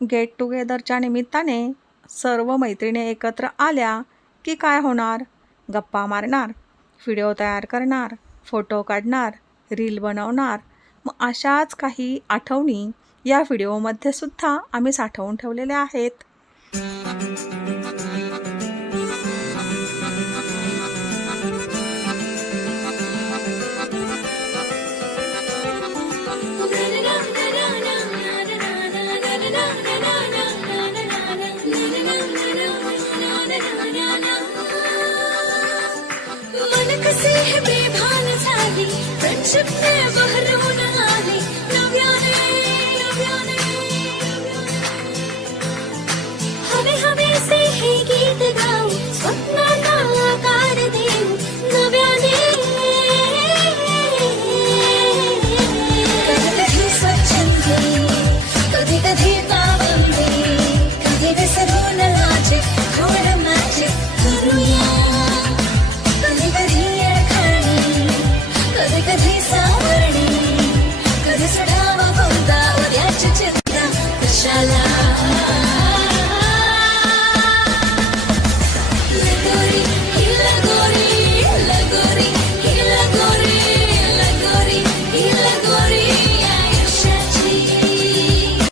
Gate टुगेदरच्या निमित्ताने सर्व मैत्रिणी एकत्र आल्या की काय होणार? गप्पा मारणार, व्हिडिओ तयार करणार, फोटो काढणार, रील बनवणार. मग अशाच काही आठवणी या व्हिडिओमध्ये सुद्धा आम्ही साठवून ठेवलेल्या आहेत. मन कसे है बेभान झाली, फ्रेंडशिप ने बहरवून